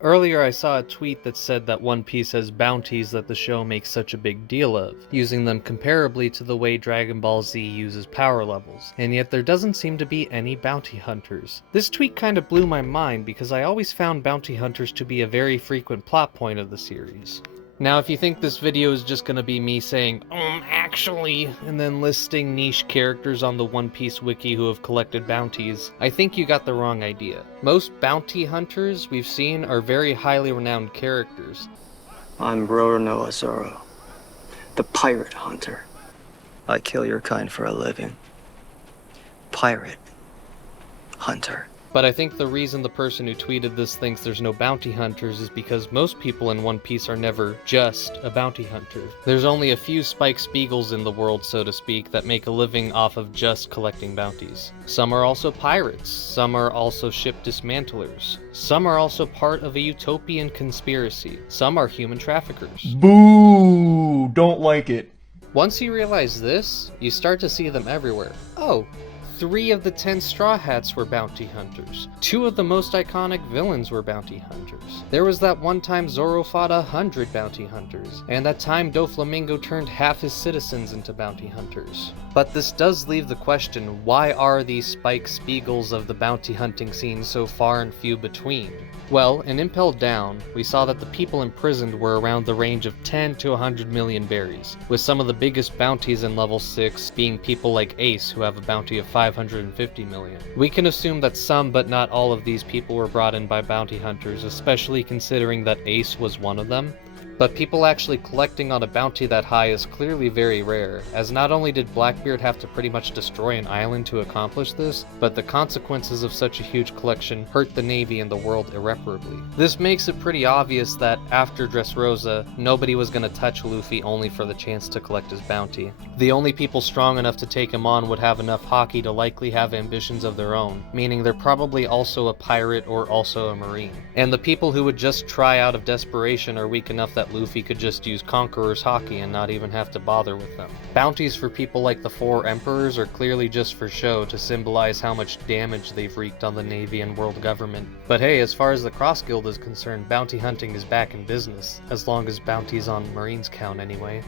Earlier I saw a tweet that said that One Piece has bounties that the show makes such a big deal of, using them comparably to the way Dragon Ball Z uses power levels, and yet there doesn't seem to be any bounty hunters. This tweet kind of blew my mind because I always found bounty hunters to be a very frequent plot point of the series. Now, if you think this video is just gonna be me saying, actually, and then listing niche characters on the One Piece wiki who have collected bounties, I think you got the wrong idea. Most bounty hunters we've seen are very highly renowned characters. I'm Roronoa Zoro, the pirate hunter. I kill your kind for a living. Pirate hunter. But I think the reason the person who tweeted this thinks there's no bounty hunters is because most people in One Piece are never just a bounty hunter. There's only a few Spike Spiegels in the world, so to speak, that make a living off of just collecting bounties. Some are also pirates, some are also ship dismantlers, some are also part of a utopian conspiracy, some are human traffickers. Boo! Don't like it. Once you realize this, you start to see them everywhere. Oh, 3 of the 10 Straw Hats were bounty hunters. 2 of the most iconic villains were bounty hunters. There was that one time Zoro fought 100 bounty hunters, and that time Doflamingo turned half his citizens into bounty hunters. But this does leave the question, why are these Spike Spiegels of the bounty hunting scene so far and few between? Well, in Impel Down, we saw that the people imprisoned were around the range of 10 to 100 million berries, with some of the biggest bounties in level 6 being people like Ace, who have a bounty of 550 million. We can assume that some but not all of these people were brought in by bounty hunters, especially considering that Ace was one of them. But people actually collecting on a bounty that high is clearly very rare, as not only did Blackbeard have to pretty much destroy an island to accomplish this, but the consequences of such a huge collection hurt the Navy and the world irreparably. This makes it pretty obvious that after Dressrosa, nobody was gonna touch Luffy only for the chance to collect his bounty. The only people strong enough to take him on would have enough haki to likely have ambitions of their own, meaning they're probably also a pirate or also a marine. And the people who would just try out of desperation are weak enough that Luffy could just use Conqueror's haki and not even have to bother with them. Bounties for people like the 4 Emperors are clearly just for show to symbolize how much damage they've wreaked on the Navy and world government. But hey, as far as the Cross Guild is concerned, bounty hunting is back in business, as long as bounties on Marines count anyway.